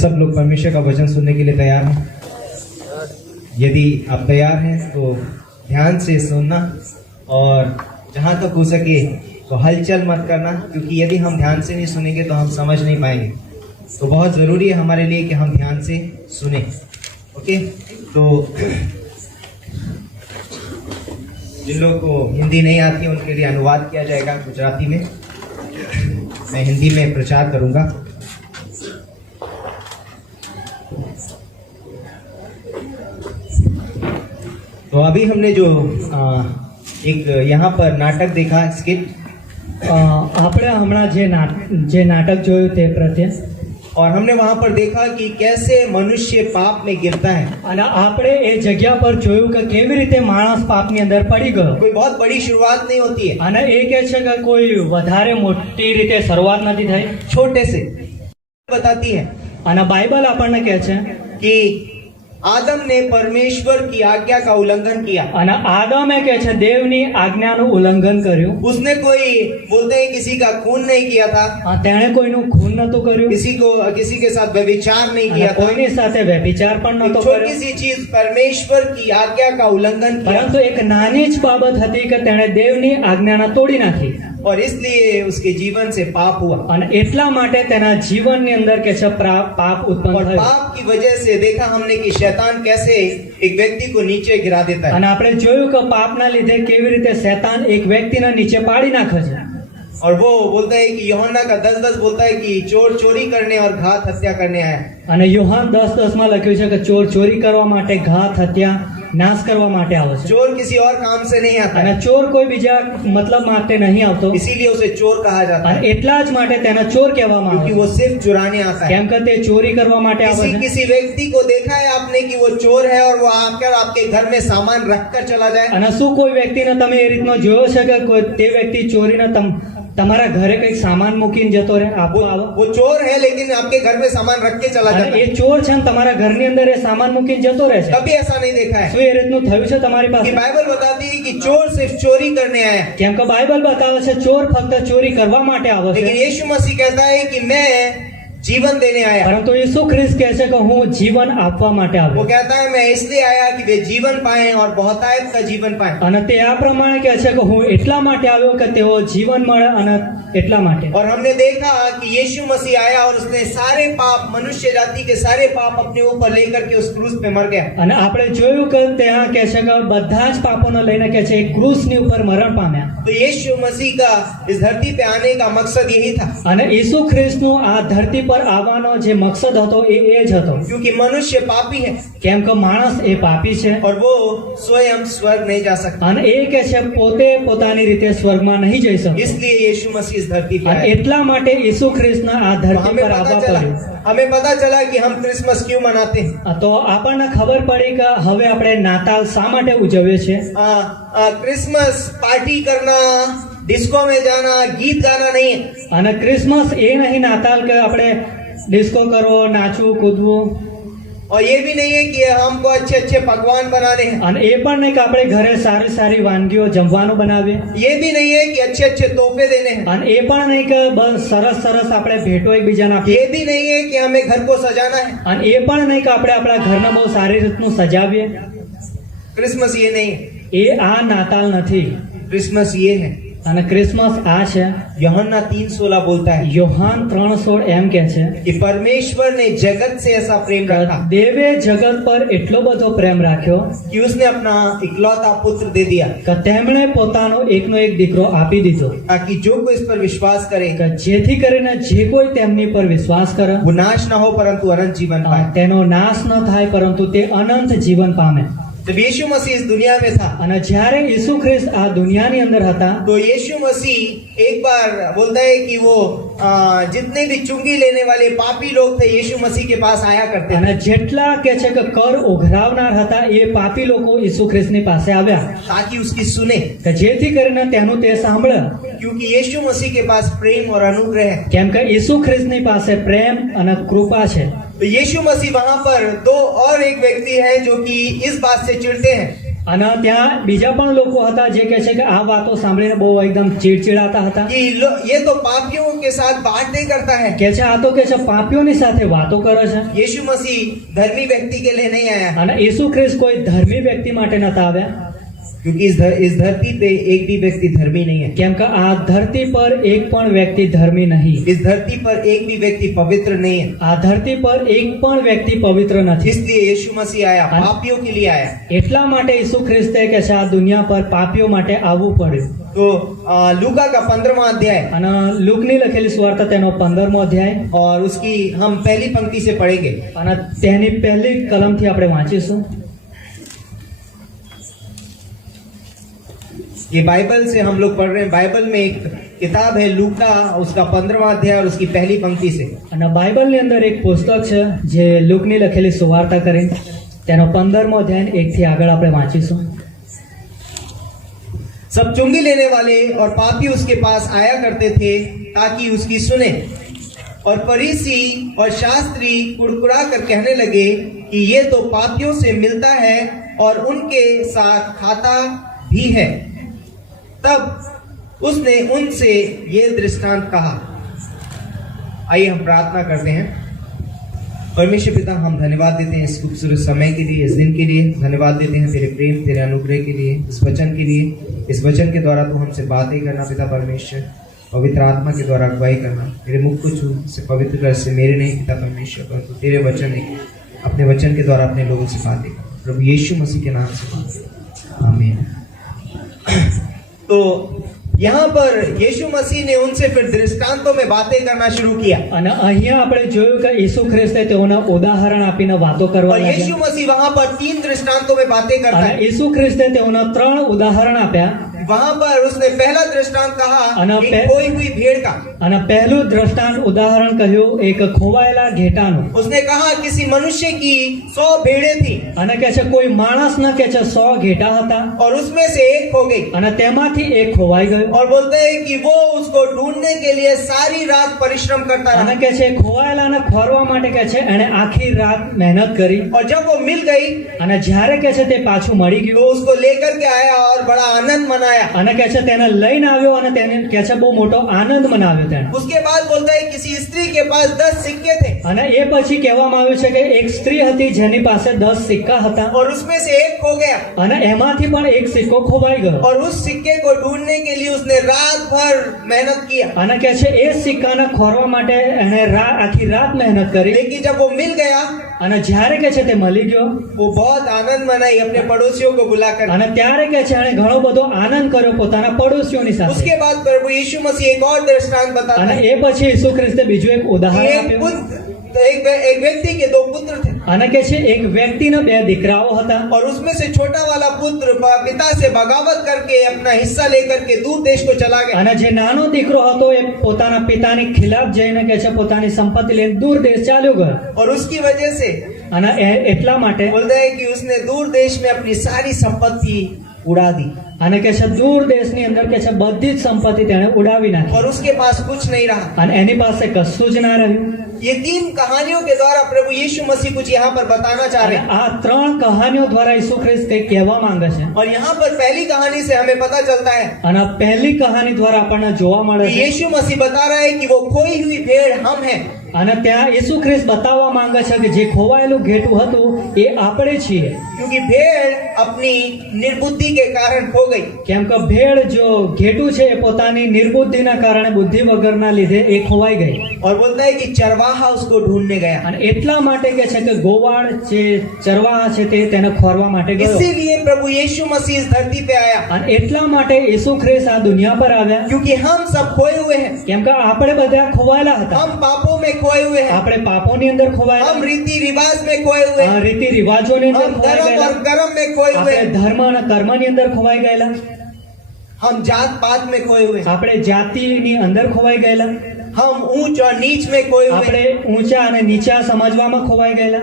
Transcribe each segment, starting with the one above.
सब लोग परमेश्वर का वचन सुनने के लिए तैयार हैं? यदि आप तैयार हैं तो ध्यान से सुनना और जहाँ तक हो सके तो हलचल मत करना, क्योंकि यदि हम ध्यान से नहीं सुनेंगे तो हम समझ नहीं पाएंगे। तो बहुत ज़रूरी है हमारे लिए कि हम ध्यान से सुने। ओके, तो जिन लोगों को हिंदी नहीं आती है उनके लिए अनुवाद किया जाएगा गुजराती में। मैं हिंदी में प्रचार करूंगा। तो अभी हमने जो एक यहाँ पर नाटक देखा, स्किट, આપણે હમણાં જે નાટક જોયું તે પ્રત્યે, और हमने वहां पर देखा कि कैसे मनुष्य पाप में गिरता है। અને આપણે એ જગ્યા પર જોયું કે કેવી રીતે માણસ પાપની અંદર પડી ગયો। कोई बहुत बड़ी शुरुआत नहीं होती है, અને એ કહે છે કે કોઈ વધારે મોટી રીતે શરૂઆત નથી થઈ, छोटे से बताती है। અને બાઇબલ આપણને કહે છે कि आदम ने परमेश्वर की आज्ञा का उल्लंघन किया। અને આદમે કહે છે દેવની આજ્ઞાનું ઉલ્લંઘન કર્યું। उसने कोई बोलते हैं किसी का खून नहीं किया था, તેણે કોઈનું ખૂન નહોતું કર્યું, किसी के साथ व्यभिचार नहीं અને किया था। કોઈની સાથે વ્યભિચાર પણ एक નહોતો छोटी કર્યો, सी चीज परमेश्वर की आज्ञा का उल्लंघन किया, પરંતુ એક નાની જ બાબત હતી કે તેણે દેવની આજ્ઞાને તોડી નાખી, और इसलिए उसके जीवन से पाप हुआ। અને એટલા માટે તેના જીવનની અંદર કે છે પાપ ઉત્પન્ન और થયું। पाप की वजह से देखा हमने कि शैतान कैसे एक व्यक्ति को नीचे गिरा देता है। અને આપણે જોયું કે પાપના લીધે કેવી રીતે શૈતાન એક વ્યક્તિને નીચે પાડી નાખે છે। और वो बोलता है कि यूहन्ना का 10:10 बोलता है कि चोर चोरी करने और घात हत्या करने आया। અને યોહાન 10:10 માં લખ્યું છે કે ચોર ચોરી કરવા માટે, ઘાત, હત્યા, નાશ કરવા માટે આવે છે। चोर किसी और काम से नहीं आता અને है, ચોર કોઈ બીજા મતલબ માટે નહીં આવતો, इसीलिए उसे चोर कहा जाता અને है, એટલા જ માટે તેને ચોર કહેવામાં क्योंकि આવે वो છે, सिर्फ चुराने आता है। કેમ કે તે ચોરી કરવા માટે આવે છે। किसी व्यक्ति को देखा है आपने कि वो चोर है और वो आकर आपके घर में सामान रख कर चला जाए? અને શું કોઈ વ્યક્તિને તમે એ રીતનો જોયો છે કે તે વ્યક્તિ ચોરીને તમારા ઘરે કઈક સામાન મૂકીને જતો રહે, આપો આવો? वो चोर है लेकिन आपके घर में सामान रख के चला અને जाता એ है। ચોર છે ને તમારા ઘરની અંદર એ સામાન મૂકીને જતો રહે છે। कभी ऐसा नहीं देखा है। શું એ રીતનું થયું છે તમારી कि પાસે? बाइबल बताती है कि चोर सिर्फ चोरी करने आया है, કેમ કે બાઇબલ બતાવે છે ચોર ફક્ત ચોરી કરવા માટે આવે लेकिन છે, यीशु मसीह कहता है कि मैं जीवन देने आया। પરંતુ ઈસુ ખ્રિસ્ત કહે છે કે હું જીવન આપવા માટે वो આવ્યો। कहता है मैं इसलिए आया कि वे जीवन पाए और बहुतायत का जीवन पाए। અને તે આ પ્રમાણે કહે છે કે હું એટલા માટે આવ્યો કે તેઓ જીવન મળે, અને એટલા માટે। और हमने देखा कि यीशु मसीह आया और उसने सारे पाप, मनुष्य जाति के सारे पाप अपने ऊपर लेकर के उस क्रूस पे मर गया। અને આપણે જોયું કે ત્યાં કહે છે કે બધા જ પાપોને લઈને કહે છે ક્રૂસની ઉપર મરણ પામ્યા। तो यीशु मसीह का इस धरती पे आने का मकसद यही था, અને ઈસુ ખ્રિસ્તનો આ ધરતી પર આવવાનો જે મકસદ હતો એ જ હતો, क्योंकि मनुष्य पापी है કેમ કે માણસ એ પાપી છે, और वो स्वयं स्वर्ग नहीं जा सकता। અને એ કહે છે પોતે પોતાની રીતે સ્વર્ગમાં નહીં જઈ શકે। इसलिए यीशु मसीह इस धरती पे અને आया। એટલા માટે ઈસુ ખ્રિસ્તના આ तो ધરતી પર આવવા પડ્યું। हमें पता चला कि हम क्रिसमस क्यों मनाते हैं। તો આપણને ખબર પડી કે હવે આપણે નાતાલ શા માટે ઉજવીએ છીએ। क्रिसमस पार्टी करना, डिस्को में जाना, गीत गाना नहीं है। અને ક્રિસમસ એ નહીં નાતાલ કે આપણે ડિસ્કો કરવો, નાચવું, કૂદવું, और ये भी नहीं है कि हमको अच्छे अच्छे पकवान बनाने हैं। અને એ પણ નહીં કે આપણે ઘરે સારી સારી વાનગીઓ જમવાનું બનાવીએ, ये भी नहीं है कि अच्छे अच्छे तोहफे देने हैं। અને એ પણ નહીં કે બસ સરસ સરસ આપણે ભેટો એકબીજાને આપીએ, ये भी नहीं है कि हमें घर को सजाना है। અને એ પણ નહીં કે આપણે આપણા ઘરને બહુ સારી રીતનું સજાવીએ। क्रिसमस ये नहीं है, એ આ નાતાલ નથી। क्रिसमस ये है। અને ક્રિસમસ આ છે। यूहन्ना 3:16 बोलता है યોહાન 3:16 એમ કહે છે कि परमेश्वर ने जगत से ऐसा प्रेम रखा દેવે જગત પર એટલો બધો પ્રેમ રાખ્યો कि उसने अपना इकलौता पुत्र दे दिया, કે તેમણે પોતાનો એકનો એક દીકરો આપી દીધો, ताकि जो कोई इस पर विश्वास करे કે જેથી કરીને જે કોઈ તેમની પર વિશ્વાસ કરે वो नाश न हो परंतु अनंत जीवन पाए। તેનો નાશ ન થાય, પરંતુ તે અનંત જીવન પામે। जब यीशु मसीह इस दुनिया में था અને જ્યારે ઈસુ ખ્રિસ્ત આ દુનિયાની અંદર હતા, तो यीशु मसीह एक बार बोलता है कि वो जितने भी चुंगी लेने वाले पापी लोग थे यीशु मसीह के पास आया करते थे, અને જેટલા કે છે કે કર ઉઘરાવનાર હતા એ પાપી લોકો ઈસુ ખ્રિસ્તની પાસે આવ્યા, ताकि उसकी सुने, કે જેથી કરીને તેનું તે સાંભળે। क्योंकि यीशु मसीह के पास प्रेम और अनुग्रह है। કેમ કે ઈસુ ખ્રિસ્તની પાસે પ્રેમ અને કૃપા છે। तो यीशु मसीह वहां पर दो और एक व्यक्ति है जो कि इस बात से चिढ़ते हैं અને ત્યાં બીજા પણ લોકો હતા જે કહે છે કે આ વાતો સાંભળીને બહુ એકદમ ચીડચીડાતા હતા कि ये तो पापियों के साथ बातें करता है। કે છે આ તો કે છે પાપીઓની સાથે વાતો કરે છે यीशु मसीह धर्मी व्यक्ति के लिए नहीं आया, અને ઈસુ ખ્રિસ્ત કોઈ ધર્મી વ્યક્તિ માટે નતા આવ્યા क्योंकि इस धरती पे एक भी व्यक्ति धर्मी नहीं है। કેમ કે આ ધરતી પર એક પણ વ્યક્તિ ધર્મી નહીં इस धरती पर एक भी व्यक्ति पवित्र नहीं है। આ ધરતી પર એક પણ વ્યક્તિ પવિત્ર નથી इसलिए यीशु मसीह आया, पापियों के लिए आया। એટલા માટે ઈસુ ખ્રિસ્તે કે છે આ દુનિયા પર પાપીઓ માટે આવવું પડ્યું तो लूका का 15वां अध्याय અને લૂકની લખેલી સુવાર્તા તેનો 15મો અધ્યાય और उसकी हम पहली पंक्ति से पढ़ेंगे। અને તેની પહેલી કલમથી આપણે વાંચીશું ये बाइबल से हम लोग पढ़ रहे हैं। बाइबल में एक किताब है लूका, उसका 15वां अध्याय और उसकी पहली पंक्ति से। અને બાઇબલની અંદર એક પુસ્તક છે જે લૂકની લખેલી સુવાર્તા કરી તેનો 15મો અધ્યાય 1 થી આગળ આપણે વાંચીશું सब चुंगी लेने वाले और पापी उसके पास आया करते थे ताकि उसकी सुने, और फरीसी और शास्त्री कुड़कुड़ा कर कहने लगे कि ये तो पापियों से मिलता है और उनके साथ खाता भी है। तब उसने उनसे ये दृष्टांत कहा। आइए हम प्रार्थना करते हैं। परमेश्वर पिता, हम धन्यवाद देते हैं इस खूबसूरत समय के लिए, इस दिन के लिए। धन्यवाद देते हैं तेरे प्रेम, तेरे अनुग्रह के लिए, इस वचन के लिए। इस वचन के द्वारा तू हमसे बातें करना पिता परमेश्वर, पवित्र आत्मा के द्वारा अगुवाई करना। मेरे मुख को छू से पवित्र कर, से मेरे नहीं पिता परमेश्वर, परंतु तेरे वचन है। अपने वचन के द्वारा अपने लोगों से बातें कर, प्रभु यीशु मसीह के नाम से बातें। आमीन। तो यहाँ पर यीशु मसीह ने उनसे फिर दृष्टांतों में बातें करना शुरू किया। અને અહીંયા આપણે જોયું કે ઈસુ ખ્રિસ્તે તેઓના ઉદાહરણ આપીને વાતો કરવા और यीशु લાગ્યા मसीह वहां पर 3 दृष्टांतों में बातें करता અને है। ઈસુ ખ્રિસ્તે તેઓના 3 ઉદાહરણ આપ્યા वहां पर उसने पहला दृष्टांत कहा अना एक पह- खोई हुई भेड़ का। અને પહેલું દ્રષ્ટાંત ઉદાહરણ કહ્યું એક ખોવાયેલા ઘેટાનું उसने कहा किसी मनुष्य की 100 भेड़ें थी અને કે છે કોઈ માણસના કે છે 100 ઘેટા હતા और उसमें से एक खो गई, અને તેમાંથી એક ખોવાઈ ગયો और बोलते हैं कि वो उसको ढूंढने के लिए सारी रात परिश्रम करता અને रहा। કે છે ખોવાયેલાને ખોરવા માટે કે છે એણે આખી રાત મહેનત કરી और जब वो मिल गई અને જ્યારે કે છે તે પાછું મળી तो ગયું उसको लेकर के आया और बड़ा आनंद मनाया। અને કે છે તેને લઈને આવ્યો અને તેને કે છે બહુ મોટો આનંદ મનાવ્યો તેણે उसके बाद बोलता है किसी स्त्री के पास 10 सिक्के थे અને એ પછી કહેવામાં આવ્યું છે કે એક સ્ત્રી હતી જેની પાસે 10 સિક્કા હતા और उसमें से एक खो गया, અને એમાંથી પણ એક સિક્કો ખોવાઈ ગયો और उस सिक्के को ढूंढने के लिए उसने रात भर मेहनत किया। અને કે છે એ સિક્કાને ખોરવા માટે એણે આખી રાત મહેનત કરી लेकिन जब वो मिल गया અને જ્યારે કે છે તે મળી ગયો वो बहुत आनंद मनाई अपने पड़ोसियों को बुलाकर। અને ત્યારે કે છે એણે ઘણો બધો આનંદ કર્યો પોતાના પડોશીઓની સાથે उसके बाद प्रभु यीशु मसीह एक और दृष्टांत बताता અને है। એ પછી ઈસુ ખ્રિસ્તે બીજું એક ઉદાહરણ एक આપ્યું पुत्र, तो एक व्यक्ति के 2 पुत्र थे અને કે છે એક વ્યક્તિના 2 દીકરાઓ હતા और उसमें से छोटा वाला पुत्र पिता से बगावत करके अपना हिस्सा लेकर के दूर देश को चला गया। અને જે નાનો દીકરો હતો એ પોતાના પિતાની ખિલાફ જઈને કે છે પોતાની સંપત્તિ લઈને દૂર દેશ ચાલ્યો ગયો और उसकी वजह से અને એટલા માટે बोलता है कि उसने दूर देश में अपनी सारी संपत्ति उड़ा दी અને કે છે દૂર દેશની અંદર કે છે બધી જ સંપત્તિ તેણે ઉડાવી નાખી और उसके पास कुछ नहीं रहा। અને એની પાસે કશું જ ના રહ્યું ये 3 कहानियों के द्वारा प्रभु यीशु मसीह कुछ यहाँ पर बताना चाह रहे અને हैं। આ 3 કહાનીઓ દ્વારા ઈસુ ખ્રિસ્ત કંઈક કહેવા માંગે છે और यहाँ पर पहली कहानी से हमें पता चलता है અને પહેલી કહાની દ્વારા આપણને જોવા મળે कि છે यीशु मसीह बता रहा है कि वो खोई हुई भेड़ हम हैं। અને ત્યાં ઈસુ ખ્રિસ્ત બતાવવા માંગે છે કે જે ખોવાયેલું ઘેટું હતું એ આપણે છીએ क्योंकि भेड़ अपनी निर्बुद्धि के कारण खो गई। કેમ કે ભેડ જો ઘેટું છે એ પોતાની નિર્બુદ્ધિના કારણે બુદ્ધિ વગરના લીધે એ ખોવાઈ ગઈ और बोलता है कि चरवाहा उसको ढूंढने गया। અને એટલા માટે કે છે કે ગોવાળ જે ચરવાહા છે તે તેને ખોરવા માટે ગયો इसीलिए प्रभु यीशु मसीह इस धरती पे आया, અને એટલા માટે ઈસુ ખ્રિસ્ત આ દુનિયા પર આવ્યા क्योंकि हम सब खोए हुए हैं। કેમ કે આપણે બધા ખોવાયેલા હતા हम पापों में खोए हुए हैं, આપણે પાપોની અંદર ખોવાયેલા हम रीति रिवाज में खोए हुए આ हैं, રીતિ રિવાજોની અંદર हम ખોવાઈ धर्म ગયેલા और कर्म में खोए हुए આપણે हैं, ધર્મ અને કર્મની અંદર ખોવાઈ ગયેલા हम जात पात में खोए हुए हैं, આપણે જાતિની અંદર ખોવાઈ ગયેલા हम ऊंच और नीच में खोए हुए हैं, આપણે ઊંચા અને નીચા સમજવામાં ખોવાઈ ગયેલા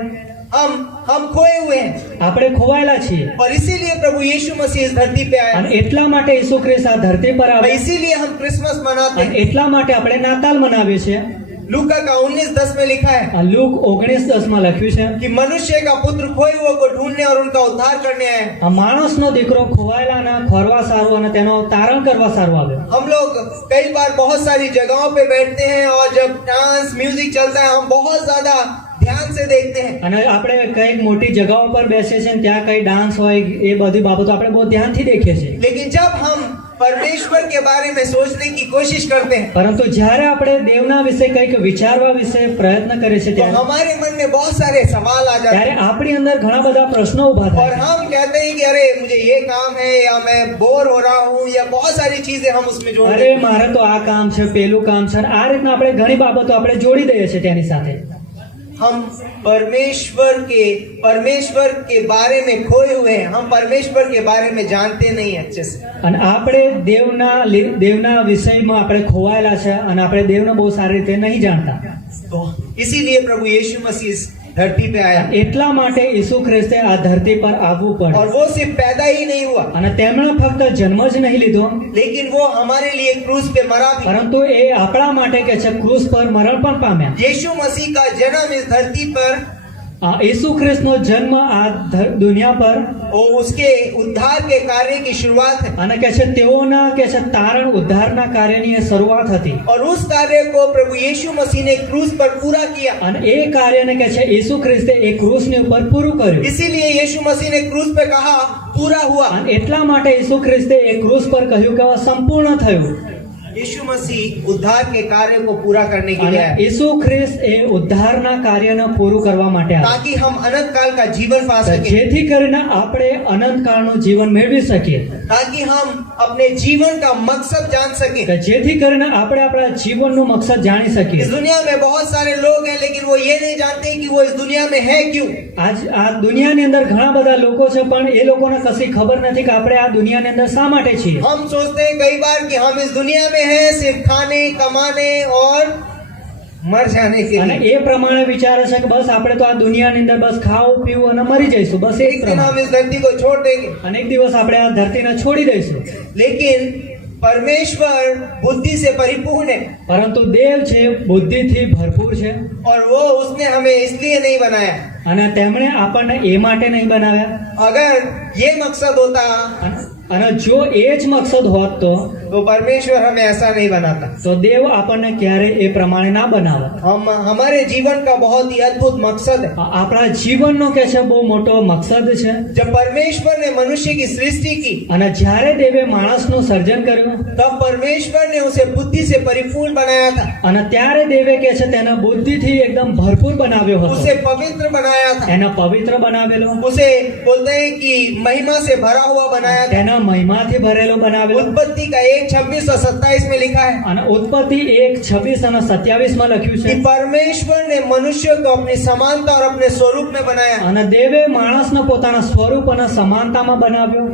हम खोए हुए हैं। આપણે ખોવાયેલા છીએ और इसीलिए प्रभु यीशु मसीह इस धरती पे आया, અને એટલા માટે ઈસુ ખ્રિસ્ત આ ધરતી પર और આવ્યા इसीलिए हम क्रिसमस मनाते અને हैं। એટલા માટે આપણે નાતાલ મનાવીએ છીએ लूका का 19:10 में लिखा है આ લુક 19:10 લખ્યું છે कि मनुष्य का पुत्र खोए हुए को ढूंढने और उनका उद्धार करने आए। આ માણસનો દીકરો ખોવાયેલાના ખોરવા સારું અને તેનો તારણ કરવા સારું આવ્યો। हम लोग कई बार बहुत सारी जगहों पे बैठते हैं और जब डांस म्यूजिक चलता है हम बहुत ज्यादा ध्यान से देखते हैं, અને આપણે કઈક મોટી જગાઓ પર બેસીએ છીએ ને ત્યાં કઈ ડાન્સ હોય એ બધી બાબતો આપણે બહુ ધ્યાનથી દેખીએ છીએ। लेकिन जब हम परमेश्वर के बारे में सोचने की कोशिश करते हैं પરંતુ જ્યારે આપણે દેવના વિશે કંઈક વિચારવા વિશે પ્રયત્ન કરીએ છીએ तो ત્યારે हमारे मन में बहुत सारे सवाल आ जाते ત્યારે हैं આપણી અંદર ઘણા બધા પ્રશ્નો ઉભા और થાય છે। हम कहते हैं कि अरे मुझे ये काम है या मैं बोर हो रहा हूँ या बहुत सारी चीजें हम उसमें जोड़ અરે देते हैं। મારે તો આ કામ છે પેલું કામ છે અને આ રીતના આપણે ઘણી બાબતો આપણે જોડી દઈએ છીએ તેની સાથે। हम परमेश्वर के बारे में खोए हुए हैं, हम परमेश्वर के बारे में जानते नहीं अच्छे से। અને આપણે દેવના વિષયમાં આપણે ખોવાયેલા છે અને આપણે દેવને બહુ સારી રીતે નહીં જાણતા। तो इसीलिए प्रभु यीशु मसीह इस धरती पे आया એટલા માટે ઈસુ ખ્રિસ્તે આ ધરતી પર આવવું और પડે वो सिर्फ पैदा ही नहीं हुआ અને તેમણે ફક્ત જન્મ જ નહીં લીધો लेकिन वो हमारे लिए क्रूस पे मरा भी। પરંતુ એ આપણા માટે કે છે ક્રૂસ પર મરણ પણ પામ્યા। यीशु मसीह का जन्म इस धरती पर ઈસુ ખ્રિસ્તનો જન્મ આ દુનિયા પર और उसके उद्धार के कार्य की शुरुआत है અને કે છે તેઓના કે છે તારણ ઉદ્ધારના કાર્યની એ શરૂઆત હતી और उस कार्य को प्रभु यीशु मसीह ने क्रूस पर पूरा किया। અને એ કાર્યને કે છે ઈસુ ખ્રિસ્તે એ ક્રૂસની ઉપર પૂરું કર્યું। इसीलिए यीशु मसीह ने क्रूस पे कहा पूरा हुआ। અને એટલા માટે ઈસુ ખ્રિસ્તે એ ક્રૂસ પર કહ્યું કે હવે સંપૂર્ણ થયું। यीशु मसीह उद्धार के कार्य को पूरा करने के लिए અને आया ઈસુ ખ્રિસ્ત એ ઉદ્ધારના કાર્યને પૂરું કરવા માટે આવ્યા ताकि हम अनंत काल का जीवन पा सके, જેથી કરીને આપણે અનંતકાળનું જીવન મેળવી શકીએ ताकि हम अपने जीवन का मकसद जान सके। કે જેથી કરીને આપણે આપણા જીવનનું મકસદ જાણી इस શકીએ। दुनिया में बहुत सारे लोग हैं लेकिन वो ये नहीं जानते कि वो इस दुनिया में है क्यों। આજ આ દુનિયાની અંદર ઘણા બધા લોકો છે પણ એ લોકોને કશી ખબર નથી કે આપણે આ દુનિયાની અંદર શા માટે છીએ। हम सोचते हैं कई बार कि हम इस दुनिया में हैं सिर्फ खाने कमाने और मर जाने के અને लिए। એ પ્રમાણે વિચારે છે કે બસ આપણે તો આ દુનિયાની અંદર બસ ખાવું પીવું અને મરી જઈશું, બસ એ एक दिन પ્રમાણે। हम इस धरती को छोड़ देंगे અને એક દિવસ આપણે આ ધરતીને છોડી દઈશું। लेकिन परमेश्वर बुद्धि से परिपूर्ण है પરંતુ દેવ છે બુદ્ધિથી ભરપૂર છે और वो उसने हमें इसलिए नहीं बनाया। અને તેમણે આપણને એ માટે નહીં બનાવ્યા। अगर ये मकसद होता અને જો એ જ મકસદ હોત तो परमेश्वर हमें ऐसा नहीं बनाता। તો દેવ આપણને ક્યારે એ પ્રમાણે ના બનાવે। हमारे जीवन का बहुत ही अद्भुत मकसद है। આપણા જીવનનો કે છે બહુ મોટો મકસદ છે। जब परमेश्वर ने मनुष्य की सृष्टि की અને જ્યારે દેવે માણસનું સર્જન કર્યું तब परमेश्वर ने उसे बुद्धि से परिपूर्ण बनाया था, અને ત્યારે દેવે કે છે તેને બુદ્ધિથી એકદમ ભરપૂર બનાવ્યો હતો, उसे पवित्र बनाया था, એને પવિત્ર બનાવેલો, उसे बोलते हैं कि महिमा से भरा हुआ बनाया था। તેના મહિમાથી ભરેલો બનાવેલો। उत्पत्ति का 1:26 और 27 में लिखा है અને ઉત્પત્તિ 1:26 અને 27 માં લખ્યું कि છે परमेश्वर ने मनुष्य को अपनी समानता और अपने स्वरूप में बनाया। અને દેવે માણસને પોતાના સ્વરૂપ અને સમાનતામાં બનાવ્યો।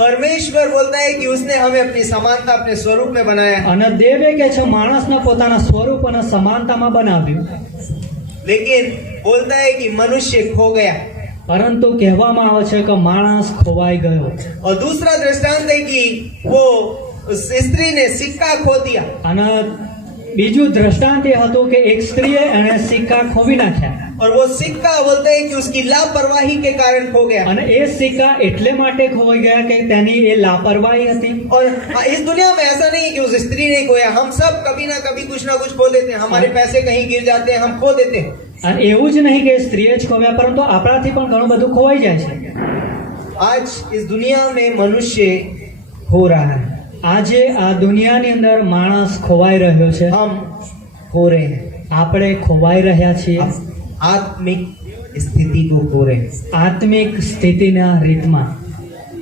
परमेश्वर बोलता है कि उसने हमें अपनी समानता अपने स्वरूप में बनाया। અને દેવે કે છે માણસને પોતાના સ્વરૂપ અને સમાનતામાં બનાવ્યું। लेकिन बोलता है कि मनुष्य खो गया। પરંતુ કહેવામાં આવે છે કે માણસ ખોવાઈ ગયો। और दूसरा दृष्टांत है कि वो उस स्त्री ने सिक्का खो दिया। અને બીજું દ્રષ્ટાંત એ હતું કે એક સ્ત્રીએ એણે સિક્કા ખોવી નાખ્યા। और वो सिक्का बोलते हैं कि उसकी लापरवाही के कारण खो गया। અને એ સિક્કા એટલે માટે ખોવાઈ ગયા કે તેની એ લાપરવાહી હતી। और इस दुनिया में ऐसा नहीं है कि उस स्त्री ने खोया, हम सब कभी ना कभी कुछ ना कुछ खो देते हैं। हमारे पैसे कहीं गिर जाते हैं, हम खो देते हैं। અને એવું જ નહીં કે સ્ત્રીએ જ ખોવ્યા, પરંતુ આપણાથી પણ ઘણું બધું ખોવાઈ જાય છે। आज इस दुनिया में मनुष्य खो रहा है, આજે આ દુનિયાની અંદર માણસ ખોવાઈ રહ્યો છે। हम खो रहे हैं, આપણે ખોવાઈ રહ્યા છીએ हम आत्मिक स्थिति को खो रहे हैं। આત્મિક સ્થિતિના રીતમાં।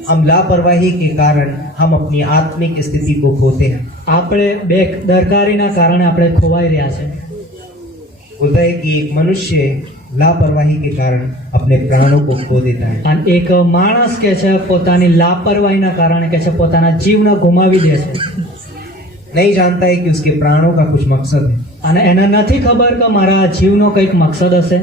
हम लापरवाही के कारण हम अपनी आत्मिक स्थिति को खोते हैं। આપણે બેદરકારીના કારણે આપણે ખોવાઈ રહ્યા છે। होता है कि एक मनुष्य लापरवाही के कारण अपने प्राणों को खो देता है। અને એક માણસ કે છે પોતાની લાપરવાહીના કારણે કે છે પોતાના જીવને ગુમાવી દે છે। नहीं जानता है कि उसके प्राणों का कुछ मकसद है। અને એને નથી ખબર કે મારા જીવનો કંઈક મકસદ હશે।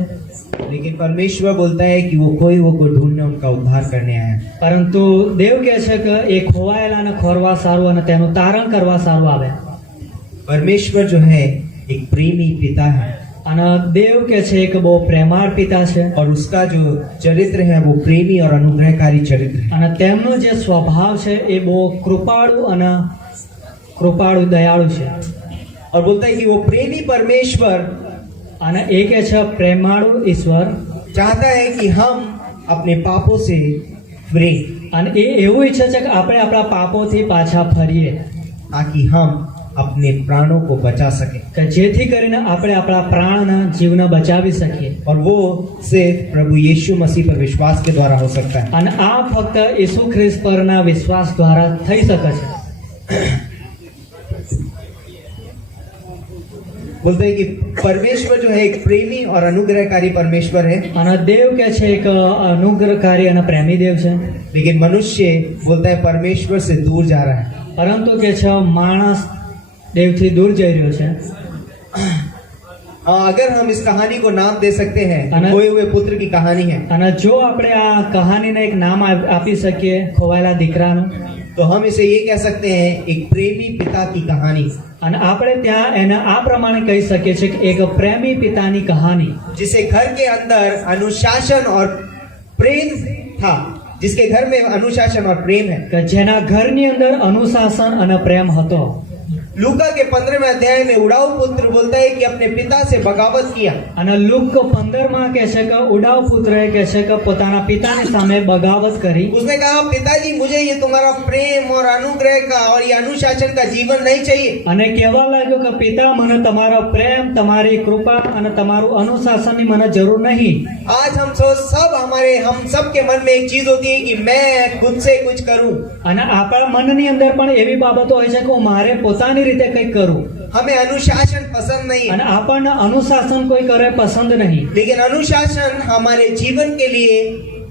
लेकिन परमेश्वर बोलता है कि वो खोए हुए को ढूंढने उनका उद्धार करने आया है। પરંતુ દેવ કહે છે કે એ ખોવાયેલાને ખોરવા સારું અને તેનું તારણ કરવા સારું આવે। परमेश्वर जो है एक प्रेमी पिता है અને દેવ કે છે એક બહુ પ્રેમાળ પિતા છે और उसका जो चरित्र है वो प्रेमी और अनुग्रहकारी चरित्र है। અને તેમનો જે સ્વભાવ છે એ બહુ કૃપાળુ દયાળુ છે और बोलता है कि वो प्रेमी परमेश्वर અને એ કે છે પ્રેમાળુ ઈશ્વર चाहता है कि हम अपने पापों से फिरे અને એ એવું ઈચ્છે છે કે આપણે આપણા પાપોથી પાછા ફરીએ ताकि हम अपने प्राणों को बचा सके કે જેથી કરીને આપણે આપણા પ્રાણના જીવને બચાવી શકીએ और वो सिर्फ प्रभु यीशु मसीह पर विश्वास के द्वारा हो सकता है। અને આ ફક્ત ઈસુ ખ્રિસ્ત પરના વિશ્વાસ દ્વારા થઈ શકે છે बोलते हैं कि परमेश्वर जो है एक प्रेमी और अनुग्रहकारी परमेश्वर है, અને દેવ કે છે એક અનુગ્રહકારી અને પ્રેમી દેવ છે लेकिन मनुष्य बोलता है परमेश्वर से दूर जा रहा है। પરંતુ કે છે માણસ દેવથી દૂર જઈ રહ્યો છે अगर हम इस कहानी को नाम दे सकते हैं, अना- खोए हुए पुत्र की कहानी है, અને જો આપણે આ કહાનીને એક નામ આપી શકીએ ખોવાયેલા દીકરાનું तो हम इसे ये कह सकते हैं एक प्रेमी पिता की कहानी, અને આપણે ત્યાં એને આ પ્રમાણે કહી શકીએ છીએ કે એક પ્રેમી પિતાની કહાની जिसे घर के अंदर अनुशासन और प्रेम था, जिसके घर में अनुशासन और प्रेम है। કે જેના ઘરની અંદર અનુશાસન અને પ્રેમ હતો लूका के 15वें अध्याय में उड़ाऊ पुत्र बोलता है कि अपने पिता से बगावत किया। અને લુક 15 માં કહે છે કે ઉડાવ પુત્રએ કહે છે કે પોતાના પિતાની સામે બગાવત કરી उसने कहा पिताजी मुझे ये तुम्हारा प्रेम और अनुग्रह का और ये अनुशासन का जीवन नहीं चाहिए। અને કહેવા लाग्यो કે પિતા મને તમારો પ્રેમ તમારી કૃપા અને તમારું અનુશાસનની મને જરૂર નહીં आज हम हम सब के मन में एक चीज होती है कि मैं खुद से कुछ करूं। અને આપણા મનની અંદર પણ એવી બાબતો હોય છે કે હું મારે પોતાની રીતે કંઈક કરું हमें अनुशासन पसंद नहीं है, અને આપણને અનુશાસન કોઈ કરે પસંદ નહીં लेकिन अनुशासन हमारे जीवन के लिए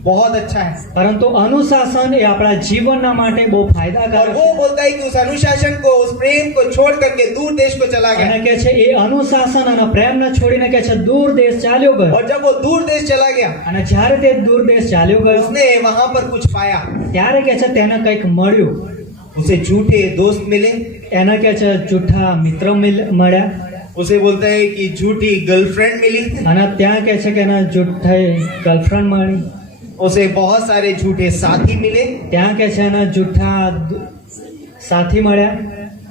बहुत अच्छा है। પરંતુ અનુશાસન એ આપણા જીવનના માટે બહુ और ફાયદાકારક वो છે बोलता है कि उस अनुशासन को, उस प्रेम को छोड़ करके दूर देश को चला અને गया। કે છે એ અનુશાસન અને પ્રેમને છોડીને કે છે દૂર દેશ ચાલ્યો ગયો और जब वो दूर देश चला गया, અને જ્યારે તે દૂર દેશ ચાલ્યો ગયો उसने वहां पर कुछ पाया। ત્યારે કે છે તેને કંઈક મળ્યું उसे झूठे दोस्त मिले, એને કે છે જૂઠા મિત્ર મળ્યા उसे बोलता है कि झूठी गर्लफ्रेंड मिली, અને ત્યાં કે છે કે એને જૂઠી ગર્લફ્રેન્ડ મળી उसे बहुत सारे झूठे साथी मिले ત્યાં કે છે એને જૂઠા સાથી મળ્યા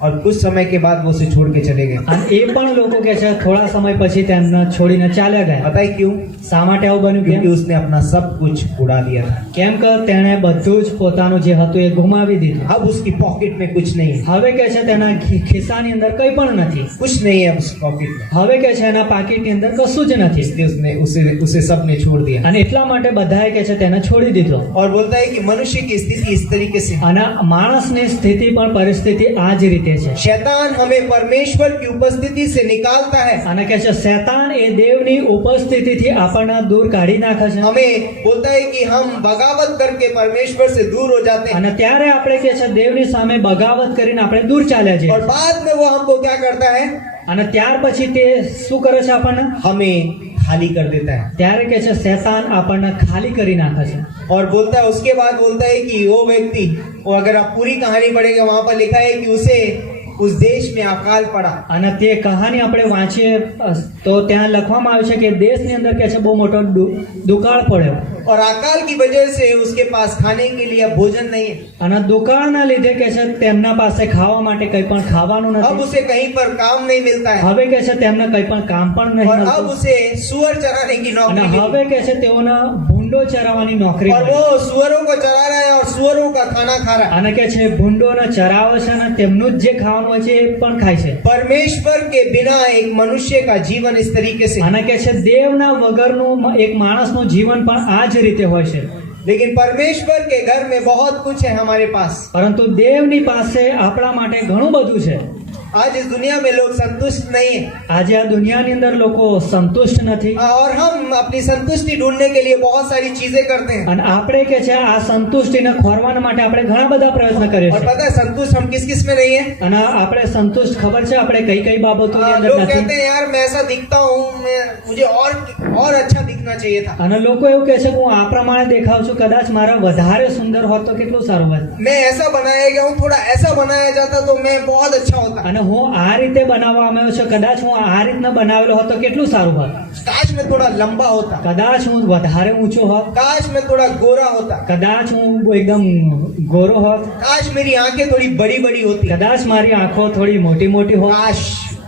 और कुछ समय के बाद वो उसे छोड़ के चले गए। અને એ પણ લોકો કે છે થોડા સમય પછી તેમને છોડીને ચાલ્યા ગયા पता है क्यों? શા માટે આવું બન્યું क्योंकि કેમ उसने अपना सब कुछ उड़ा दिया था। કેમ કે તેણે બધું જ પોતાનું જે હતું એ ગુમાવી દીધું अब उसकी पॉकेट में कुछ नहीं है, હવે કે છે તેના ખિસ્સાની અંદર કંઈ પણ નથી कुछ नहीं है उस पॉकेट में, હવે કે છે એના પાકીટની અંદર કશું જ નથી इसलिए उसने उसे सबने छोड़ दिया। અને એટલા માટે બધાએ કે છે તેને છોડી દીધો और बोलता है कि मनुष्य की स्थिति इस तरीके से है। અને માણસની સ્થિતિ પણ પરિસ્થિતિ આ જ રીતે છે शैतान हमें परमेश्वर की उपस्थिति से निकालता है, અને કે છે શૈતાન એ દેવની ઉપસ્થિતિથી આપણને દૂર કાઢી નાખે છે हमें बोलता है कि हम बगावत करके परमेश्वर से दूर हो जाते हैं। અને ત્યારે આપણે કે છે દેવની સામે બગાવત કરીને આપણે દૂર ચાલ્યા જઈએ और बाद में वो हमको क्या करता है? અને ત્યાર પછી તે શું કરે છે આપણને हमें खाली कर देता है। ત્યારે કે છે શૈતાન આપણને ખાલી કરી નાખે છે और बोलता है, उसके बाद बोलता है कि वो व्यक्ति, वो अगर आप पूरी कहानी पढ़ेंगे वहां पर लिखा है कि उसे उस देश में अकाल पड़ा। અને તે કહાની આપણે વાંચીએ તો ત્યાં લખવામાં આવ્યું છે કે દેશની અંદર કે છે બહુ મોટો દુકાળ પડ્યો और अकाल की वजह से उसके पास खाने के लिए अब भोजन नहीं है। અને દુકાળના લીધે કે છે તેમના પાસે ખાવા માટે કંઈ પણ ખાવાનું अब નથી उसे कहीं पर काम नहीं मिलता है હવે કે છે તેમને કંઈ પણ કામ પણ નહીં और अब મળતું उसे सुअर चराने की અને नौकरी मिली। હવે કે છે તેઓને ભૂંડો ચરાવવાની નોકરી और મળી. वो सुअरों को चरा रहा है और सुअरों का खाना खा रहा है। અને કે છે ભૂંડોને ચરાવે છે અને તેમનું જ જે ખાવાનું હોય છે એ પણ ખાય છે परमेश्वर के बिना एक मनुष्य का जीवन इस तरीके से, અને કે છે દેવના વગરનું એક માણસનું જીવન પણ આ જ રીતે હોય છે लेकिन परमेश्वर के घर में बहुत कुछ है हमारे पास। પરંતુ દેવની પાસે આપણા માટે ઘણું બધું છે आज इस दुनिया में लोग संतुष्ट नहीं है આજે આ દુનિયાની અંદર લોકો સંતુષ્ટ નથી और हम अपनी संतुष्टि ढूंढने के लिए बहुत सारी चीजें करते हैं। અને આપણે કે છે આ સંતુષ્ટિને ખોરવાના માટે આપણે ઘણા બધા પ્રયત્ન કરીએ और છીએ पता है संतुष्ट हम किस किस में नहीं है? અને આપણે સંતુષ્ટ ખબર છે આપણે કઈ કઈ બાબતોની અંદર लोग નથી कहते हैं यार मैं ऐसा दिखता हूँ, मुझे और अच्छा दिखना चाहिए था। અને લોકો એવું કહે છે કે હું આ પ્રમાણે દેખાવ છું કદાચ મારા વધારે સુંદર હોત તો કેટલું સારું હોત मैं ऐसा बनाया गया हूँ, थोड़ा ऐसा बनाया जाता तो मैं बहुत अच्छा होता। અને હું આ રીતે બનાવવામાં આવ્યો છું, કદાચ હું આ રીતના બનાવેલો હોત તો કેટલું સારું હોત. काश मैं थोड़ा लंबा होता, કદાચ હું વધારે ઊંચો હોત, काश मैं थोड़ा गोरा होता, કદાચ હું એકદમ ગોરો હોત, काश मेरी आंखें थोड़ी बड़ी बड़ी होती, કદાચ મારી આંખો થોડી મોટી મોટી હોત, काश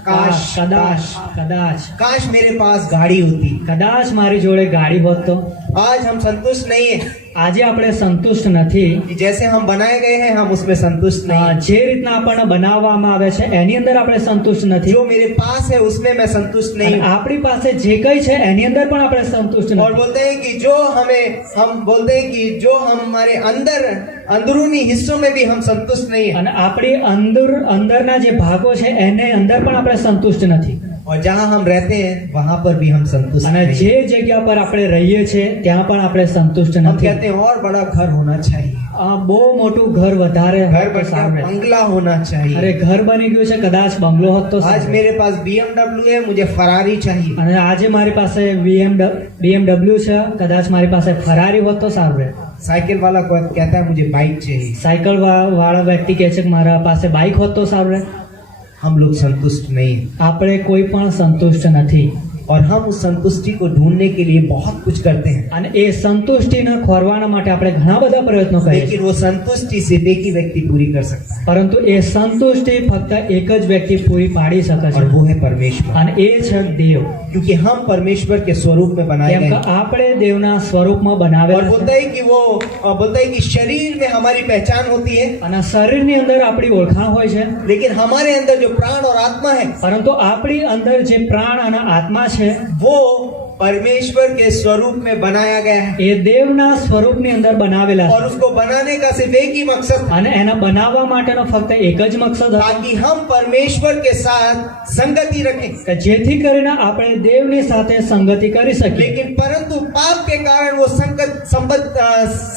काश કદાચ काश કદાચ काश मेरे पास गाड़ी होती. કદાચ મારી જોડે ગાડી હોત તો. आज हम संतुष्ट नहीं है આજે આપણે સંતુષ્ટ નથી. कि जैसे हम बनाए गए हैं हम उसमें संतुष्ट नहीं हैं. જે રીતના આપણને બનાવવામાં આવે છે એની અંદર આપણે સંતુષ્ટ નથી. जो मेरे पास है उसमें मैं संतुष्ट नहीं અને हूँ. આપણી પાસે જે કઈ છે એની અંદર પણ આપણે સંતુષ્ટ और નથી. बोलते हैं कि हम बोलते हैं कि जो हम हमारे अंदरूनी हिस्सों में भी हम संतुष्ट नहीं है. અને આપણી અંદરના જે भागो છે એને અંદર પણ આપણે સંતુષ્ટ નથી. और जहाँ हम रहते हैं वहां पर भी हम संतुष्ट અને नहीं જે हैं. જગ્યા પર આપણે રહીએ છીએ ત્યાં પણ આપણે સંતુષ્ટ हम નથી. कहते हैं और बड़ा घर होना चाहिए, બહુ મોટું ઘર વધારે घर હોત તો बनकर સારું રહે. बंगला होना અરે चाहिए. ઘર બની ગયું છે, કદાચ બંગલો હોત તો आज સારું. मेरे पास BMW है, मुझे फरारी चाहिए. અને આજે મારી પાસે BMW છે, કદાચ મારી પાસે ફરારી હોત તો સારું રહે. साइकिल वाला कहता है मुझे बाइक चाहिए. સાયકલ વાળા વ્યક્તિ કહે છે કે મારા પાસે બાઇક હોત તો સારું રહે. हम लोग संतुष्ट नहीं हैं. આપણે કોઈ પણ સંતુષ્ટ નથી. और हम उस संतुष्टि को ढूंढने के लिए बहुत कुछ करते हैं, અને એ સંતુષ્ટિને ખોરવાના માટે આપણે ઘણા બધા પ્રયત્નો કરીએ છીએ. लेकिन वो संतुष्टि सिर्फ एक ही व्यक्ति पूरी कर सकता है, પરંતુ એ સંતુષ્ટિ ફક્ત એક જ વ્યક્તિ પૂરી પાડી શકે और છે, वो है परमेश्वर. અને એ છે દેવ. क्योंकि हम परमेश्वर के स्वरूप में बनाए કેમ गए કે हैं. આપણે દેવના સ્વરૂપમાં और બનાવેલા बोलता છે. है कि बोलता है कि शरीर में हमारी पहचान होती है, અને શરીરની અંદર આપણી ઓળખાણ હોય છે, लेकिन हमारे अंदर जो प्राण और आत्मा है પરંતુ આપણી અંદર જે પ્રાણ અને આત્मा છે वो परमेश्वर के स्वरूप में बनाया गया है. એ દેવના સ્વરૂપની અંદર બનાવેલા और છે. उसको बनाने का सिर्फ एक ही मकसद था, અને એના બનાવવા માટેનો ફક્ત એક જ મકસદ હતો ताकि हम परमेश्वर के साथ संगति रखें. કે જેથી કરીને આપણે દેવની સાથે સંગતિ કરી શકીએ. लेकिन परंतु पाप के कारण वो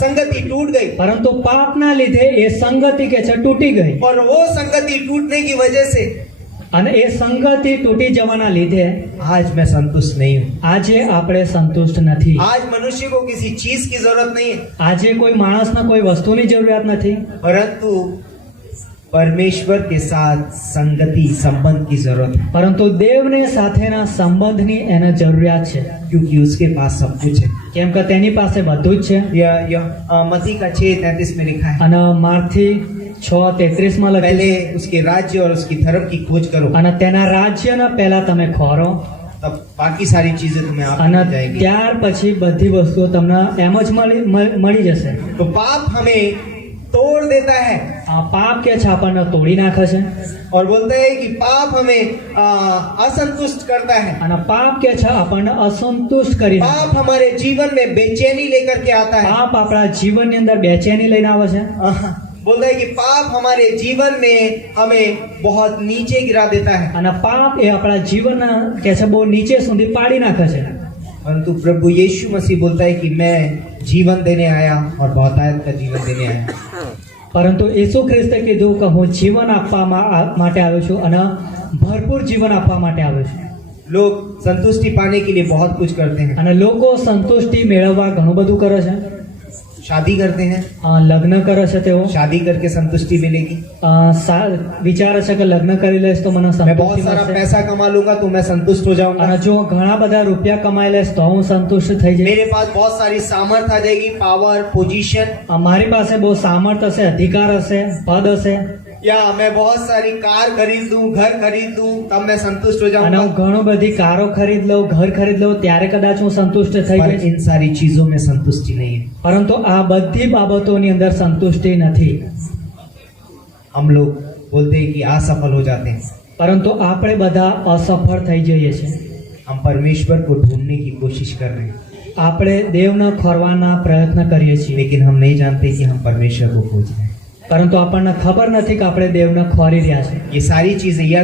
संगति टूट गई, પરંતુ પાપના લીધે એ સંગતિ કે છે તૂટી ગઈ. और वो संगति टूटने की वजह से અને એ સંગતિ તૂટી જવાના લીધે आज मैं संतुष्ट नहीं हूँ. આજે આપણે સંતુષ્ટ નથી. आज मनुष्य को किसी चीज की जरूरत नहीं है, આજે કોઈ માણસને કોઈ વસ્તુની જરૂરિયાત નથી, परंतु परमेश्वर के साथ संगति संबंध की जरूरत है, પરંતુ દેવને સાથેના સંબંધની એને જરૂરિયાત છે. क्योंकि उसके पास सब कुछ है. કેમ કે તેની પાસે બધું જ છે. यह मत्ती का 6:33 में लिखा है, અને માર્થી 6:33 માં લખ્યું पहले છે, उसके राज्य और उसकी धर्म की खोज करो, અને તેના રાજ્યના પહેલા તમે ખોરો तब बाकी सारी चीजें तुम्हें आप અને मिल जाएगी. ત્યાર પછી બધી વસ્તુઓ તમને એમ જ મળી જશે. तो पाप हमें तोड़ देता है આ પાપ કે છે આપણને તોડી નાખે છે, और बोलता है कि पाप हमें असंतुष्ट करता है. અને પાપ કે છે આપણને असंतुष्ट કરી નાખે. पाप हमारे जीवन में बेचैनी लेकर के आता है. પાપ આપણા જીવનની અંદર બેચેની લઈને આવે છે. बोलता है कि पाप हमारे जीवन में हमें बहुत नीचे गिरा देता है. અને પાપ એ આપણા જીવનના કે છે બહુ નીચે સુધી પાડી નાખે છે. परंतु प्रभु यीशु मसीह बोलता है कि मैं जीवन देने आया और बहुतायत का जीवन देने आया. પરંતુ ઈસુ ખ્રિસ્તે કીધું કે હું જીવન આપવા માટે આવ્યો છું અને ભરપૂર જીવન આપવા માટે આવ્યો છું. लोग संतुष्टि पाने के लिए बहुत कुछ करते हैं. અને લોકો સંતુષ્ટિ મેળવવા ઘણું બધું કરે છે. शादी करते हैं, લગ્ન કરે છે તેઓ, शादी करके संतुष्टि मिलेगी. વિચારે છે કે લગ્ન કરી લઈશ તો મને मैं बहुत સંતુષ્ટિ सारा મળશે, पैसा कमा लूंगा तो मैं संतुष्ट हो जाऊंगा. અને જો ઘણા બધા રૂપિયા કમાઈ લઈશ તો હું સંતુષ્ટ થઈ જઈશ. मेरे पास बहुत सारी सामर्थ आ जाएगी, पावर, पोजीशन, મારી પાસે બહુ સામર્થ હશે, અધિકાર હશે, પદ હશે, या मैं बहुत सारी कार खरीद लूं, घर खरीद लूं, तब मैं संतुष्ट हो અને હું जाऊंगा. ઘણું બધી કારો ખરીદ લઉં, ઘર ખરીદ લઉં, ત્યારે કદાચ હું સંતુષ્ટ થઈ पर જઈશ. इन सारी चीजों में संतुष्टि नहीं है. પરંતુ આ બધી બાબતોની અંદર સંતુષ્ટિ નથી. हम लोग बोलते हैं कि असफल हो जाते हैं. પરંતુ આપણે બધા અસફળ થઈ જઈએ છીએ. हम परमेश्वर को ढूंढने की कोशिश कर रहे हैं, આપણે દેવને ખોરવાના પ્રયત્ન કરીએ છીએ, लेकिन हम नहीं जानते कि हम परमेश्वर को खोज रहे हैं. પરંતુ આપણને ખબર નથી કે આપણે દેવને ખોરી રહ્યા છે. ये सारी चीजें, ये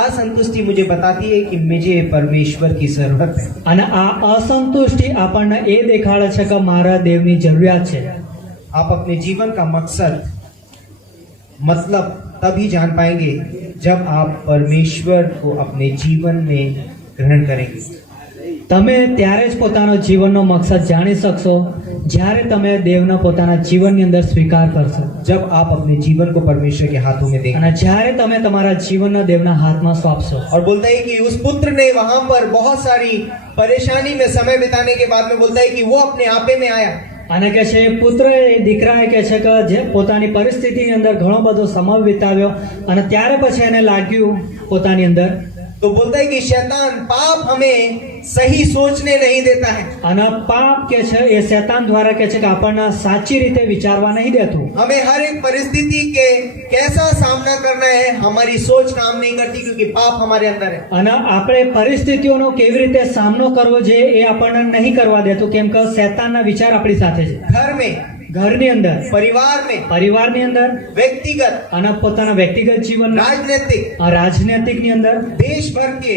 असंतुष्टि मुझे बताती है कि मुझे परमेश्वर की जरूरत है. અને આ અસંતુષ્ટિ આપણને એ દેખાડે છે કે મારા દેવની જરૂરિયાત છે. आप अपने जीवन का मकसद, मतलब तभी जान पाएंगे जब आप परमेश्वर को अपने जीवन में ग्रहण करेंगे. તમે ત્યારે જ પોતાનો જીવનનો મકસદ જાણી શકશો જ્યારે તમે દેવનો પોતાના જીવનની અંદર સ્વીકાર કરશો जब आप अपने जीवन को परमेश्वर के हाथों में देखें। અને જ્યારે તમે તમારા જીવનને દેવના હાથમાં સોંપશો और बोलता है कि उस पुत्र ने वहां पर बहुत सारी परेशानी में समय बिताने के बाद में बोलता है कि वो अपने आपे में आया। અને કે છે પુત્ર એ દીકરાએ કે છે કે જે પોતાની પરિસ્થિતિની અંદર ઘણો બધો સમય વિતાવ્યો અને ત્યારે પછી એને લાગ્યું પોતાની અંદર तो बोलता है कि शैतान पाप हमें सही सोचने नहीं देता है। અને પાપ કે છે એ શૈતાન દ્વારા કે છે કે આપણને સાચી રીતે વિચારવા નહીં દેતું हमें हर एक परिस्थिति के कैसा सामना करना है हमारी सोच काम नहीं करती, क्योंकि पाप हमारे अंदर है। અને આપણે પરિસ્થિતિઓનો કેવી રીતે સામનો કરવો જોઈએ એ આપણને નહીં કરવા દેતું કેમ કે શૈતાનના વિચાર આપણી સાથે છે घर में, ઘરની અંદર परिवार में, પરિવારની અંદર व्यक्तिगत, અને પોતાના વ્યક્તિગત જીવન राजनीतिक, રાજનૈતિકની અંદર देश भर के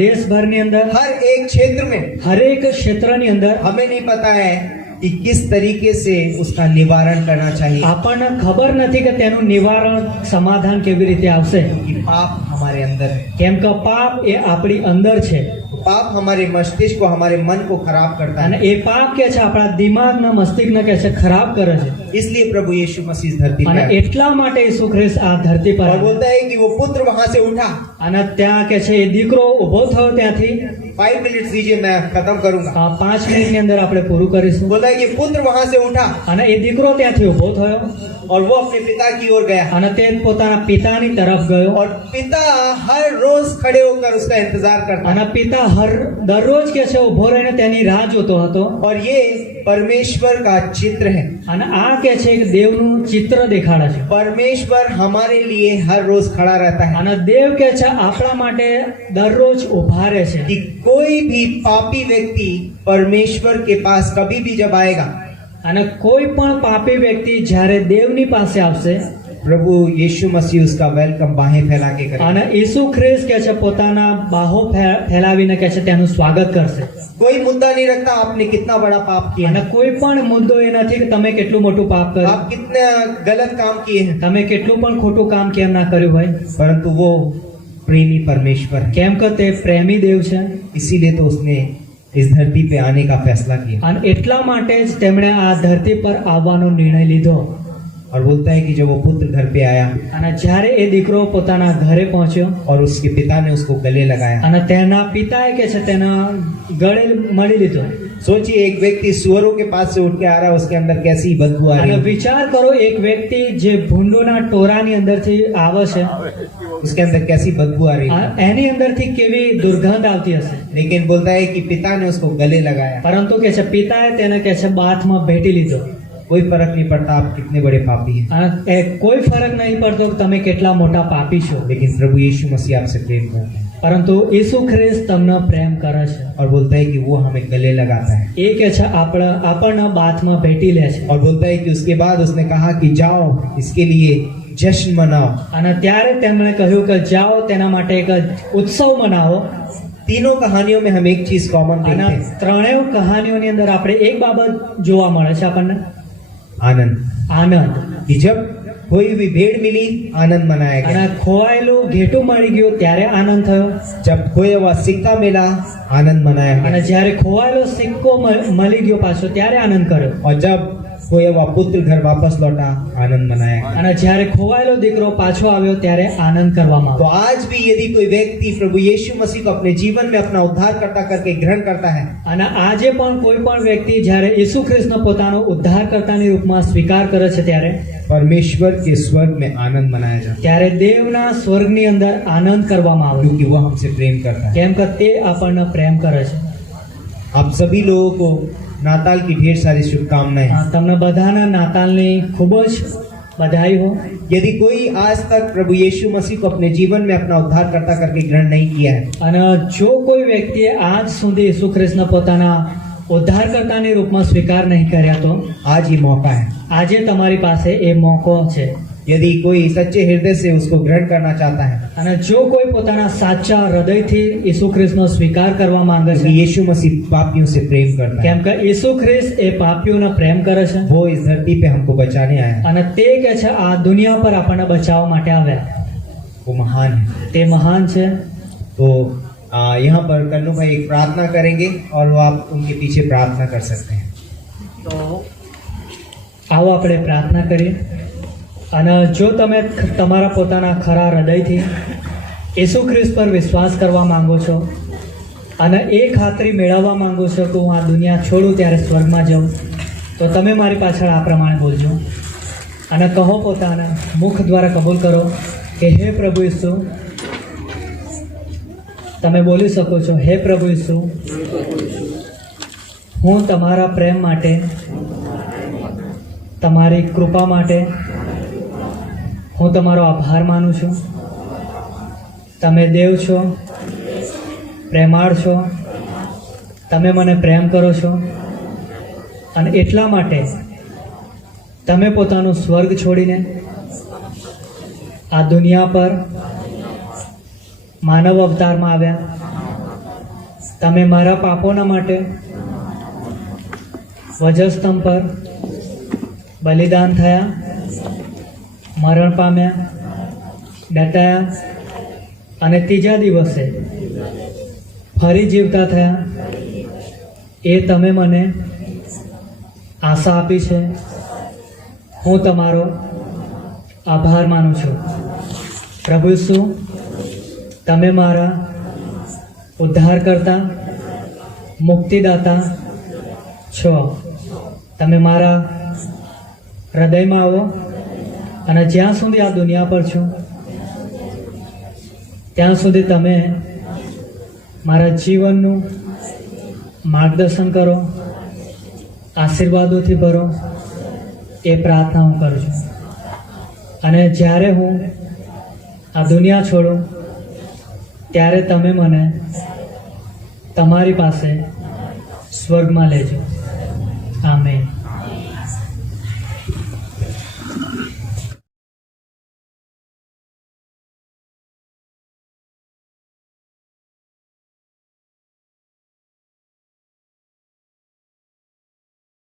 દેશભરની અંદર हर एक क्षेत्र में હરેક ક્ષેત્રની અંદર हमें नहीं पता है कि किस तरीके से उसका निवारण करना चाहिए, આપણને ખબર નથી કે તેનું નિવારણ સમાધાન કેવી રીતે આવશે कि पाप हमारे अंदर है। કેમ કે પાપ એ આપણી અંદર છે पाप हमारे मस्तिष्क को, हमारे मन को खराब करता અને है। એ પાપ કે છે આપણા દિમાગના મસ્તિષ્કને કે છે ખરાબ કરે છે इसलिए प्रभु यीशु मसीह इस धरती અને पर आए। એટલા માટે ઈસુ ખ્રિસ્ત આ ધરતી પર और આવ્યા. बोलता है कि वो पुत्र वहां से उठा। અને ત્યાં કે છે એ દીકરો ઉભો થયો ત્યાંથી 5 मिनट दीजिए, मैं खत्म करूंगा। 5 મિનિટની અંદર આપણે પૂરું કરીશું बोलता है कि पुत्र वहां से उठा અને એ દીકરો ત્યાંથી ઉભો થયો और वो अपने पिता की ओर गया। અને તે પોતાના પિતાની તરફ ગયો और पिता हर रोज खड़े होकर उसका इंतजार करता અને है। પિતા દરરોજ કે છે ઉભો રહીને તેની રાહ જોતો હતો और ये परमेश्वर का चित्र है। અને આ કે છે કે દેવનું ચિત્ર દેખાડે છે परमेश्वर हमारे लिए हर रोज खड़ा रहता है। અને દેવ કે છે આપણા માટે દરરોજ ઉભા રહે છે कि कोई भी पापी व्यक्ति परमेश्वर के पास कभी भी जब आएगा, અને કોઈ પણ પાપી વ્યક્તિ જ્યારે દેવની પાસે આવશે प्रभु यीशु मसीह उसका वेलकम बाहें फैला के અને करेगा। ઈસુ ખ્રિસ્ત કે છે પોતાના બાહો ફેલાવીને કે છે તેનું સ્વાગત કરશે कोई मुद्दा नहीं रखता आपने कितना बड़ा पाप किया અને है, કોઈ પણ મુદ્દો એ નથી કે તમે કેટલું મોટું પાપ કર્યું आप कितने गलत काम किए हैं, તમે કેટલું પણ ખોટું કામ કેમ ના કર્યું હોય परंतु वो प्रेमी परमेश्वर है। કેમ કે તે પ્રેમી દેવ છે इसीलिए तो उसने इस धरती पे आने का फैसला किया। અને એટલા માટે જ તેમણે આ ધરતી પર આવવાનો નિર્ણય લીધો और बोलता है कि जब वो पुत्र घर पे आया અને જ્યારે એ દીકરો પોતાના ઘરે પહોંચ્યો और उसके पिता ने उसको गले लगाया। અને તેના પિતાએ કે છે તેના ગળે મળી લીધો सोचिए, एक व्यक्ति सुअरों के पास से उठ के आ रहा है, उसके अंदर कैसी बदबू आ અને रही है, વિચાર કરો એક વ્યક્તિ જે ભૂંડોના ટોરાની અંદરથી આવે છે उसके अंदर कैसी बदबू आ रही है। એની અંદરથી કેવી દુર્ગંધ આવતી હશે लेकिन बोलता है कि पिता ने उसको गले लगाया। પરંતુ કે છે પિતાએ તેને કે છે બાથમાં ભેટી લીધો कोई फर्क नहीं पड़ता आप कितने बड़े पापी हैं, અને કોઈ ફરક નહીં પડતો કે તમે કેટલા મોટા પાપી છો लेकिन प्रभु यीशु मसीह आपसे प्रेम करता है પરંતુ ઈસુ ખ્રિસ્ત તમને પ્રેમ કરે છે और बोलता है कि वो हमें गले लगाता है। એ કે છે આપણને બાથમાં ભેટી લે છે और बोलता है कि उसके बाद उसने कहा कि जाओ इसके लिए जश्न मनाओ। અને ત્યારે તેમણે કહ્યું કે જાઓ તેના માટે એક ઉત્સવ મનાવો तीनों कहानियों में हम एक चीज कॉमन અને देखते हैं, ત્રણેય કહાનીઓની અંદર આપણે એક બાબત જોવા મળે છે આપણને आनंद। આનંદ कि जब कोई भी भेड़ मिली, आनंद मनाया અને गया। ખોવાયેલું ઘેટું મળી ગયું ત્યારે આનંદ થયો जब खोया हुआ सिक्का मिला, आनंद मनाया અને गया। જ્યારે ખોવાયેલો સિક્કો મળી ગયો પાછો ત્યારે આનંદ કર્યો और जब खोया हुआ पुत्र घर वापस लौटा, आनंद मनाया गया। અને જ્યારે ખોવાયેલો દીકરો પાછો આવ્યો ત્યારે આનંદ કરવામાં तो આવ્યો आज भी यदि कोई व्यक्ति प्रभु यीशु मसीह को अपने जीवन में अपना उद्धारकर्ता करके ग्रहण करता है, અને આજે પણ કોઈ પણ વ્યક્તિ જ્યારે ઈસુ ખ્રિસ્તનો પોતાનો ઉદ્ધારકર્તાની રૂપમાં સ્વીકાર કરે છે ત્યારે परमेश्वर के स्वर्ग में आनंद मनाया जाता ત્યારે દેવના સ્વર્ગની અંદર આનંદ કરવામાં है, આવે क्योंकि वो हमसे प्रेम करता है। કેમ કે તે આપણને પ્રેમ કરે છે आप सभी लोगों को नाताल की ढेर सारी शुभकामनाएं। તમને બધાને નાતાલની ખૂબ જ બધાઈ हो यदि कोई आज तक प्रभु यीशु मसीह को अपने जीवन में अपना उद्धारकर्ता करके ग्रहण नहीं किया है, અને જો કોઈ વ્યક્તિએ આજ સુધી ઈસુ ખ્રિસ્તને પોતાના ઉદ્ધારકર્તાની રૂપમાં સ્વીકાર નહીં કર્યા તો आज ये मौका है। આજે તમારી પાસે એ મોકો છે यदि कोई सच्चे हृदय से उसको ग्रहण करना चाहता है, અને જો કોઈ પોતાના સાચા હૃદયથી ઈસુ ખ્રિસ્તનો સ્વીકાર કરવા માંગે क्योंकि છે यीशु मसीह पापियों से प्रेम करता કેમ है, કે ઈસુ ખ્રિસ્ત એ પાપીઓને પ્રેમ કરે છે वो इस धरती पे हमको बचाने आया है। અને તે કે છે આ દુનિયા પર આપણને બચાવવા માટે આવ્યા वो महान है। તે મહાન છે तो यहाँ पर कन्नू भाई एक प्रार्थना करेंगे और वो आप उनके पीछे प्रार्थना कर सकते हैं। તો આવો આપણે પ્રાર્થના કરીએ અને જો તમે તમારા પોતાના ખરા હૃદયથી యేసు ખ્રિસ્ત પર વિશ્વાસ કરવા માંગો છો અને એ ખાતરી મેળવવા માંગો છો કે હું આ દુનિયા છોડું ત્યારે સ્વર્ગમાં જાઉં તો તમે મારી પાછળ આ પ્રમાણે બોલજો અને કહો પોતાના મુખ દ્વારા કબૂલ કરો કે હે પ્રભુ ઈસુ, તમે બોલી શકો છો, હે પ્રભુ ઈસુ, હું તમારા પ્રેમ માટે, તમારી કૃપા માટે હું તમારો આભાર માનું છું. તમે દેવ છો, પ્રેમાળ છો, તમે મને પ્રેમ કરો છો અને એટલા માટે તમે પોતાનું સ્વર્ગ છોડીને આ દુનિયા પર માનવ અવતારમાં આવ્યા. તમે મારા પાપોના માટે વજસ્તંભ પર બલિદાન થયા, મરણ પામ્યા, દટાયા અને ત્રીજા દિવસે ફરી જીવતા થયા. એ તમે મને આશા આપી છે. હું તમારો આભાર માનું છું. પ્રભુ ઈસુ, તમે મારા ઉદ્ધારકર્તા, મુક્તિદાતા છો. તમે મારા હૃદયમાં આવો અને જ્યાં સુધી આ દુનિયા પર છું ત્યાં સુધી તમે મારા જીવનનું માર્ગદર્શન કરો, આશીર્વાદોથી ભરો, એ પ્રાર્થના હું કરું છું. અને જ્યારે હું આ દુનિયા છોડું ત્યારે તમે મને તમારી પાસે સ્વર્ગમાં લેજો.